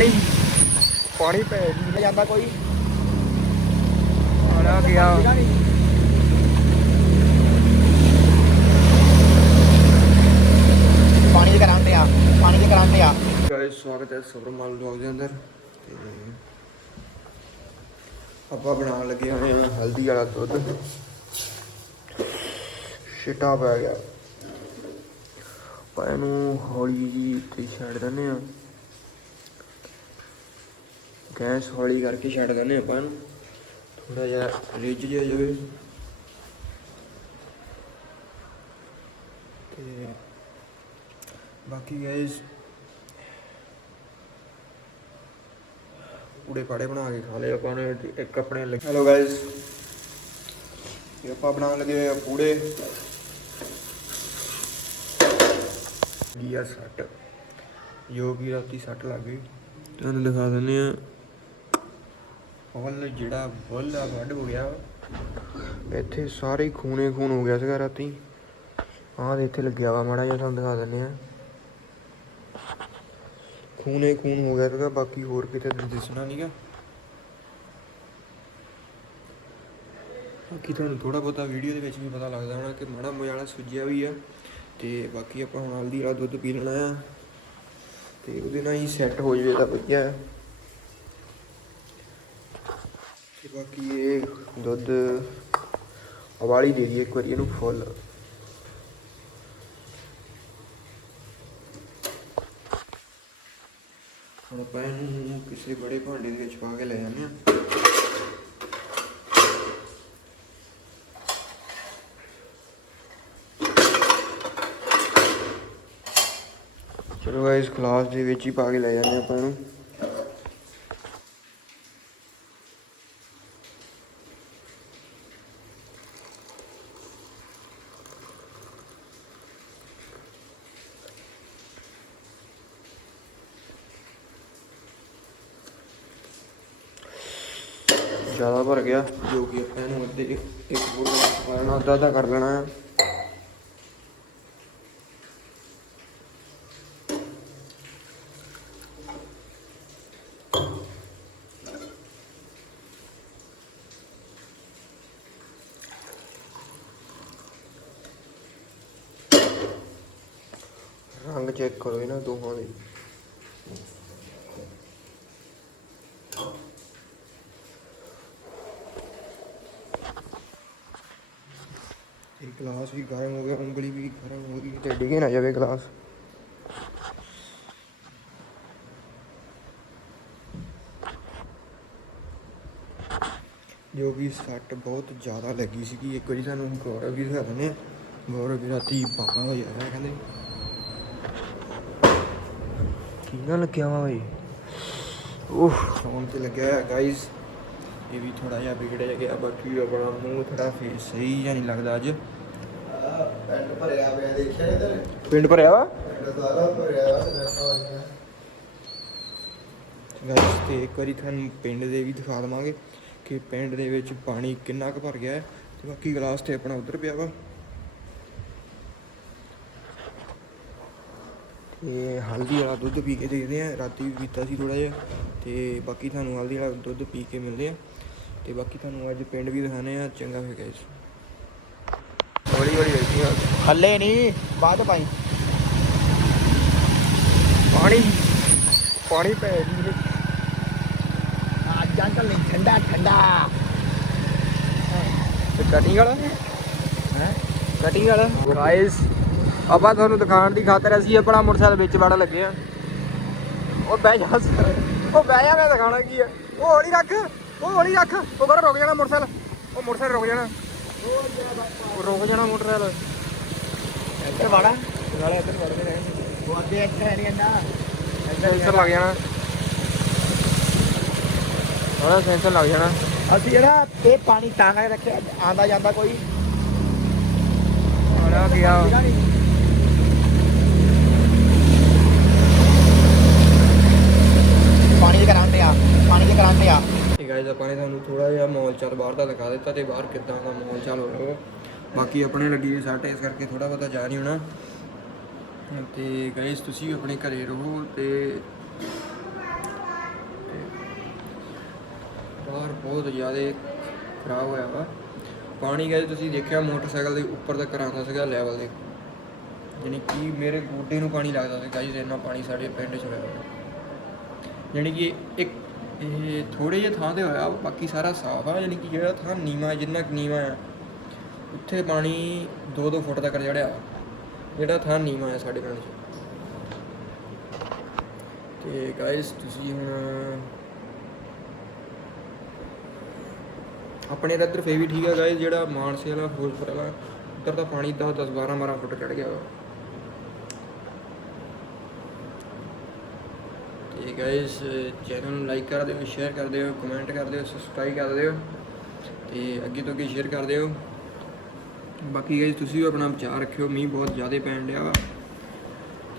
ਪਾਣੀ ਪਾਣੀ ਪੈ ਜੀ ਜਾਂਦਾ ਕੋਈ। ਆਣਾ ਗਿਆ। ਪਾਣੀ ਦੇ ਕਰੰਟ ਆ, ਪਾਣੀ ਦੇ ਕਰੰਟ ਆ। ਗਾਇਸ, ਸਵਾਗਤ ਹੈ ਸੁਪਰਮਾਲ ਵਲੌਗ ਦੇ ਅੰਦਰ। ਤੇ ਆਪਾਂ ਬਣਾਉਣ ਲੱਗੇ ਹੋਏ ਹਾਂ ਹਲਦੀ ਵਾਲਾ ਦੁੱਧ। ਛਿਟਾ ਪੈ ਗਿਆ। ਆਪਾਂ ਇਹਨੂੰ ਹੌਲੀ ਜੀ ਤੇ ਛੱਡ ਦਿੰਦੇ ਆ ਗੈਸ ਹੌਲੀ ਕਰਕੇ ਛੱਡ ਦਿੰਦੇ ਆਪਾਂ ਇਹਨੂੰ। ਥੋੜਾ ਜਿਹਾ ਰਿੱਝ ਜਿਹਾ ਜਾਵੇ। ਤੇ ਬਾਕੀ ਗਾਇਸ ਪੂੜੇ ਪਾੜੇ ਬਣਾ ਕੇ ਖਾ ਲਏ ਆਪਾਂ ਨੇ। ਇੱਕ ਆਪਣੇ ਹੈਲੋ ਗਾਇਸ। ਇਹ ਆਪਾਂ ਬਣਾਉਣ ਲੱਗੇ ਹੋਏ ਆ ਪੂੜੇ। ਗਿਆ ਸੱਟ। ਜੋ ਕਿ ਰਾਤੀ ਸੱਟ ਲੱਗ ਗਈ। ਤੁਹਾਨੂੰ ਦਿਖਾ ਦਿੰਦੇ ਆ ਫੁੱਲ ਜਿਹੜਾ ਬੁੱਲ ਆ ਹੋ ਗਿਆ ਇੱਥੇ ਸਾਰੇ ਹੀ ਖੂਨੇ ਖੂਨ ਹੋ ਗਿਆ ਸੀਗਾ ਰਾਤੀ। ਆਹ ਦੇ ਇੱਥੇ ਲੱਗਿਆ ਵਾ, ਮਾੜਾ ਜਿਹਾ ਤੁਹਾਨੂੰ ਦਿਖਾ ਦਿੰਦੇ ਆ ਖੂਨੇ ਖੂਨ ਹੋ ਗਿਆ ਸੀਗਾ, ਬਾਕੀ ਹੋਰ ਕਿਤੇ ਦਿਸਣਾ ਨਹੀਂਗਾ ਬਾਕੀ ਤੁਹਾਨੂੰ ਥੋੜਾ ਬਹੁਤਾ ਵੀਡੀਓ ਦੇ ਵਿੱਚ ਵੀ ਪਤਾ ਲੱਗਦਾ ਹੋਣਾ ਕਿ ਮਾੜਾ ਮੋਜਾਲਾ ਸੁੱਜਿਆ ਵੀ ਆ। ਤੇ ਬਾਕੀ ਆਪਾਂ ਹੁਣ ਹਲਦੀ ਵਾਲਾ ਦੁੱਧ ਪੀ ਲੈਣਾ ਆ। ਤੇ ਉਹਦੇ ਨਾਲ ਹੀ ਸੈੱਟ ਹੋ ਜਵੇ ਤਾਂ ਵਧੀਆ ਆ ਤੇ ਬਾਕੀ ਇਹ ਦੁੱਧ ਉਬਾਲੀ ਦੇ ਦਈਏ, ਇੱਕ ਵਾਰੀ ਇਹਨੂੰ ਫੁੱਲ। ਹੁਣ ਆਪਾਂ ਇਹਨੂੰ ਕਿਸੇ ਬੜੇ ਭਾਂਡੇ ਦੇ ਵਿੱਚ ਪਾ ਕੇ ਲੈ ਜਾਂਦੇ ਹਾਂ। ਚਲੋ ਗਾਇਸ ਗਲਾਸ ਦੇ ਵਿੱਚ ਹੀ ਪਾ ਕੇ ਲੈ ਜਾਂਦੇ ਆਪਾਂ ਇਹਨੂੰ। ਜ਼ਿਆਦਾ ਭਰ ਗਿਆ। ਜੋ ਕਿ ਆਪਾਂ ਇਹਨੂੰ ਅੱਧੇ ਇੱਕ ਇੱਕ ਬੋਤਲ ਪਾਣਾ ਅੱਧਾ ਅੱਧਾ ਕਰ ਲੈਣਾ ਆ ਰੰਗ ਚੈੱਕ ਕਰੋ ਇਹਨਾਂ ਦੋਹਾਂ ਦੇ। ਇਹ ਗਲਾਸ ਵੀ ਗਰਮ ਹੋ ਗਿਆ, ਉਂਗਲੀ ਵੀ ਗਰਮ ਹੋ ਗਈ, ਤੇ ਡਿੱਗੇ ਨਾ ਜਾਵੇ ਜੋ ਕਿ ਸੱਟ ਬਹੁਤ ਜ਼ਿਆਦਾ ਲੱਗੀ ਸੀਗੀ। ਇੱਕ ਵਾਰੀ ਸਾਨੂੰ ਗੌਰਵ ਵੀ ਦਿਖਾ ਦਿੰਦੇ ਗੌਰਵ ਵੀ ਰਾਤੀ ਬਾਬਾ ਹੋ ਜਾਂਦਾ ਕਹਿੰਦੇ ਕਿੰਨਾ ਲੱਗਿਆ ਵਾ ਬਈ। ਉਫ ਫੋਨ ਤੇ ਲੱਗਿਆ ਹੈ ਗਾਇਸ ਇਹ ਵੀ ਥੋੜਾ ਜਿਹਾ ਵਿਗੜਿਆ ਗਿਆ, ਬਾਕੀ ਆਪਣਾ ਮੂੰਹ ਥੋੜਾ ਫੇਸ ਸਹੀ ਜਿਹਾ ਨਹੀਂ ਲੱਗਦਾ ਅੱਜ। ਭਰਿਆ ਪਿਆ ਦੇਖਿਆ ਇਧਰ ਪਿੰਡ ਭਰਿਆ ਵਾ? ਪਿੰਡ ਸਾਰਾ ਭਰਿਆ ਵਾ ਗਾਇਸ ਤੇ ਇੱਕ ਵਾਰੀ ਤੁਹਾਨੂੰ ਪਿੰਡ ਦੇ ਵੀ ਦਿਖਾ ਦਵਾਂਗੇ ਕਿ ਪਿੰਡ ਦੇ ਵਿੱਚ ਪਾਣੀ ਕਿੰਨਾ ਕੁ ਭਰ ਗਿਆ ਹੈ ਤੇ ਬਾਕੀ ਗਲਾਸ ਤੇ ਆਪਣਾ ਉਧਰ ਪਿਆ ਵਾ। ਤੇ ਹਲਦੀ ਵਾਲਾ ਦੁੱਧ ਪੀ ਕੇ ਦੇਖਦੇ ਆ ਰਾਤੀ ਵੀ ਪੀਤਾ ਸੀ ਥੋੜਾ ਜਿਹਾ ਤੇ ਬਾਕੀ ਤੁਹਾਨੂੰ ਹਲਦੀ ਵਾਲਾ ਦੁੱਧ ਪੀ ਕੇ ਮਿਲਦੇ ਆ ਤੇ ਬਾਕੀ ਤੁਹਾਨੂੰ ਅੱਜ ਪਿੰਡ ਵੀ ਦਿਖਾਣੇ ਆ ਚੰਗਾ ਫਿਰ ਗਾਇਸ। ਹੌਲੀ ਹੌਲੀ ਵੇਖੀ ਆ। ਹੱਲੇ ਨਹੀਂ। ਬਾਅਦ ਪਾਈ। ਪਾਣੀ ਪਾਣੀ ਪੈ ਜੀ ਅੱਜ ਅੰਕਲ ਨਹੀਂ ਠੰਡਾ ਠੰਡਾ। ਤੇ ਕਟਿੰਗ ਵਾਲਾ? ਹੈ? ਕਟਿੰਗ ਵਾਲਾ? ਗਾਇਸ ਆਪਾਂ ਤੁਹਾਨੂੰ ਦਿਖਾਉਣ ਦੀ ਖਾਤਰ ਅਸੀਂ ਆਪਣਾ ਮੋਟਰਸਾਈਕਲ ਵਿੱਚ ਵੜ ਲੱਗੇ ਆ। ਉਹ ਬਹਿ ਜਾ ਉਹ ਬਹਿ ਜਾ ਮੈਂ ਦਿਖਾਣਾ ਕੀ ਆ। ਉਹ ਹੌਲੀ ਰੱਖ ਉਹ ਹੌਲੀ ਰੱਖ। ਉਹ ਕਰ ਰੁਕ ਜਾਣਾ ਮੋਟਰਸਾਈਕਲ। ਉਹ ਮੋਟਰਸਾਈਕਲ ਰੁਕ ਜਾਣਾ। ਰੁਕ ਜਾਣਾ ਮੋਟਰਸਾਈਕਲ ਇੱਧਰ ਵਾੜਾ। ਨਾਲੇ ਇੱਧਰ ਵੜਦੇ ਰਹੇ ਉਹ ਅੱਗੇ ਇੱਥੇ ਹੈ ਨਹੀਂ ਨਾ ਸੈਂਸਰ ਲੱਗ ਜਾਣਾ। ਉਹਦਾ ਸੈਂਸਰ ਲੱਗ ਜਾਣਾ। ਅਸੀਂ ਜਿਹੜਾ ਇਹ ਪਾਣੀ ਤਾਂ ਕਰਕੇ ਰੱਖਿਆ ਆਂਦਾ ਜਾਂਦਾ ਕੋਈ। ਆਣਾ ਗਿਆ। ਪਾਣੀ ਦੇ ਕਰੰਟ ਆ ਪਾਣੀ ਦੇ ਕਰੰਟ ਆ। ਕਾਲਜ ਦਾ ਪਾਣੀ ਤੁਹਾਨੂੰ ਥੋੜਾ ਜਿਹਾ ਮੌਲ ਚਾਲ ਬਾਹਰ ਦਾ ਲਿਖਾ ਦਿੱਤਾ ਤੇ ਬਾਹਰ ਕਿੱਦਾਂ ਦਾ ਮੌਲ ਚਾਲ ਹੋ ਰਿਹਾ ਬਾਕੀ ਆਪਣੇ ਲੱਗੀ ਹੋਈ ਸੱਟ, ਇਸ ਕਰਕੇ ਥੋੜਾ ਬਹੁਤਾ ਜਾ ਨਹੀਂ ਹੋਣਾ। ਤੇ ਗਾਇਸ ਤੁਸੀਂ ਆਪਣੇ ਘਰੇ ਰਹੋ ਤੇ ਬਾਹਰ ਬਹੁਤ ਜ਼ਿਆਦਾ ਖਰਾਬ ਹੋਇਆ ਵਾ। ਪਾਣੀ ਗਾਇਸ ਤੁਸੀਂ ਦੇਖਿਆ ਮੋਟਰਸਾਈਕਲ ਦੇ ਉੱਪਰ ਤੱਕ ਆਉਂਦਾ ਸੀਗਾ ਲੈਵਲ ਦੇ। ਯਾਨੀ ਕਿ ਮੇਰੇ ਗੋਡੇ ਨੂੰ ਪਾਣੀ ਲੱਗਦਾ ਸੀ। ਗਾਇਸ ਇੰਨਾ ਪਾਣੀ ਸਾਡੇ ਪਿੰਡ 'ਚ ਹੋਇਆ ਯਾਨੀ ਕਿ ਇੱਕ ਇਹ ਥੋੜੇ ਜਿਹੇ ਥਾਂ ਤੇ ਹੋਇਆ, ਬਾਕੀ ਸਾਰਾ ਸਾਫ਼ ਆ, ਯਾਨੀ ਕਿ ਜਿਹੜਾ ਥਾਂ ਨੀਵਾ ਜਿੰਨਾ ਕੁ ਨੀਵਾ ਆ ਉੱਥੇ ਪਾਣੀ 2-2 ਫੁੱਟ ਤੱਕ ਚੜਿਆ ਜਿਹੜਾ ਥਾਂ ਨੀਵਾ ਆ ਸਾਡੇ ਪਿੰਡ 'ਚ। ਤੇ ਗਾਇਸ ਤੁਸੀਂ ਹੁਣ ਆਪਣੇ ਇੱਧਰ ਫੇ ਵੀ ਠੀਕ ਆ ਗਾਇਸ ਜਿਹੜਾ ਮਾਨਸੇ ਵਾਲਾ ਫਿਰੋਜ਼ਪੁਰ ਵਾਲਾ, ਉੱਧਰ ਤਾਂ ਪਾਣੀ 10 10 12 12 ਫੁੱਟ ਚੜ ਗਿਆ ਵਾ। ਤੇ ਗਾਇਸ ਚੈਨਲ ਨੂੰ ਲਾਈਕ ਕਰ ਦਿਓ ਸ਼ੇਅਰ ਕਰ ਦਿਓ ਕਮੈਂਟ ਕਰ ਦਿਓ ਸਬਸਕ੍ਰਾਈਬ ਕਰ ਦਿਓ ਤੇ ਅੱਗੇ ਤੋਂ ਅੱਗੇ ਸ਼ੇਅਰ ਕਰ ਦਿਓ। ਬਾਕੀ ਗਾਇਸ ਤੁਸੀਂ ਵੀ ਆਪਣਾ ਵਿਚਾਰ ਰੱਖਿਓ, ਮੀਂਹ ਬਹੁਤ ਜ਼ਿਆਦਾ ਪੈਣ ਡਿਆ ਵਾ।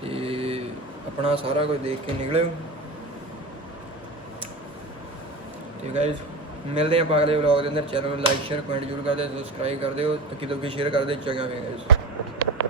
ਤੇ ਆਪਣਾ ਸਾਰਾ ਕੁਝ ਦੇਖ ਕੇ ਨਿਕਲਿਓ। ਤੇ ਗਾਇਸ ਮਿਲਦੇ ਆਪਾਂ ਅਗਲੇ ਵਲੌਗ ਦੇ ਅੰਦਰ। ਚੈਨਲ ਨੂੰ ਲਾਈਕ ਸ਼ੇਅਰ ਕਮੈਂਟ ਜ਼ਰੂਰ ਕਰ ਦਿਓ ਸਬਸਕ੍ਰਾਈਬ ਕਰ ਦਿਓ। ਅੱਗੇ ਤੋਂ ਅੱਗੇ ਸ਼ੇਅਰ ਕਰ ਦਿਓ, ਚੰਗਾ ਵੇ ਗਾਇਸ